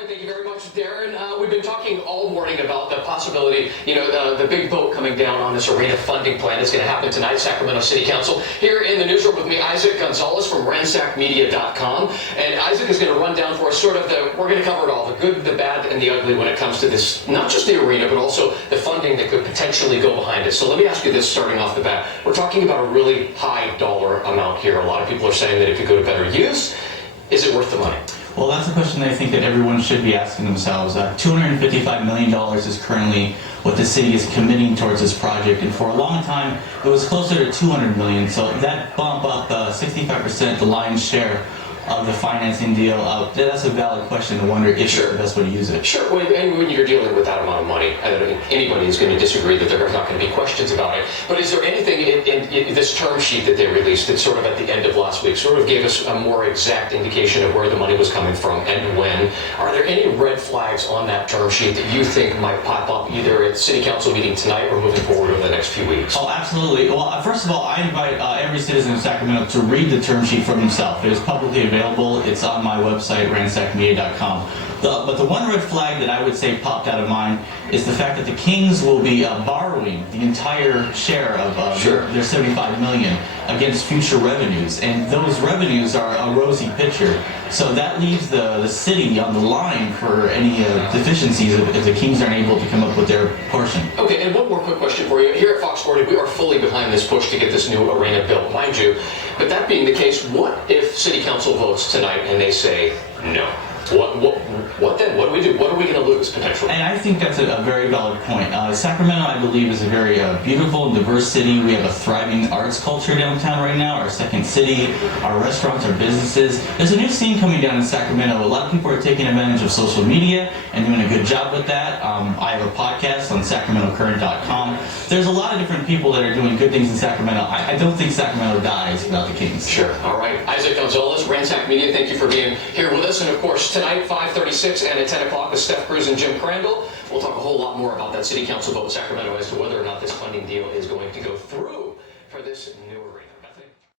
right, thank you very much, Darren. We've been talking all morning about the possibility, the big vote coming down on this arena funding plan is going to happen tonight, Sacramento City Council. Here in the newsroom with me, Isaac Gonzalez from ransackmedia.com. And Isaac is going to run down for us we're going to cover it all, the good, the bad, and the ugly when it comes to this, not just the arena, but also the funding that could potentially go behind it. So let me ask you this starting off the bat. We're talking about a really high dollar amount here. A lot of people are saying that it could go to better use. Is it worth the money? Well, that's a question I think that everyone should be asking themselves. $255 million is currently what the city is committing towards this project, and for a long time it was closer to $200 million. So that bump up 65%, the lion's share of the financing deal, that's a valid question to wonder if it's the best way to use it. Sure, and when you're dealing with that amount of money, I don't think anybody is going to disagree that there's not going to be questions about it. But is there anything in this term sheet that they released that sort of at the end of last week sort of gave us a more exact indication of where the money was coming from and when? Are there any red flags on that term sheet that you think might pop up either at City Council meeting tonight or moving forward over the next few weeks? Oh, absolutely. Well, first of all, I invite every citizen of Sacramento to read the term sheet for himself. It is publicly available. It's on my website, ransackmedia.com. But the one red flag that I would say popped out of mine is the fact that the Kings will be borrowing the entire share of their $75 million against future revenues, and those revenues are a rosy picture. So that leaves the city on the line for any deficiencies if the Kings aren't able to come up with their portion. Okay, and one more quick question for you. Here at Fox 40, we are fully behind this push to get this new arena built, mind you. But that being the case, what if City Council votes tonight and they say no? What then? What do we do? What are we going to lose potentially? And I think that's a very valid point. Sacramento, I believe, is a very beautiful and diverse city. We have a thriving arts culture downtown right now, our second city, our restaurants, our businesses. There's a new scene coming down in Sacramento. A lot of people are taking advantage of social media and doing a good job with that. I have a podcast on sacramentocurrent.com. There's a lot of different people that are doing good things in Sacramento. I don't think Sacramento dies without the Kings. Sure. All right. Isaac Gonzalez, Ransack Media, thank you for being here with us. And of course, tonight, 5:36 and at 10 o'clock with Steph Cruz and Jim Crandall. We'll talk a whole lot more about that City Council vote in Sacramento as to whether or not this funding deal is going to go through for this new arena.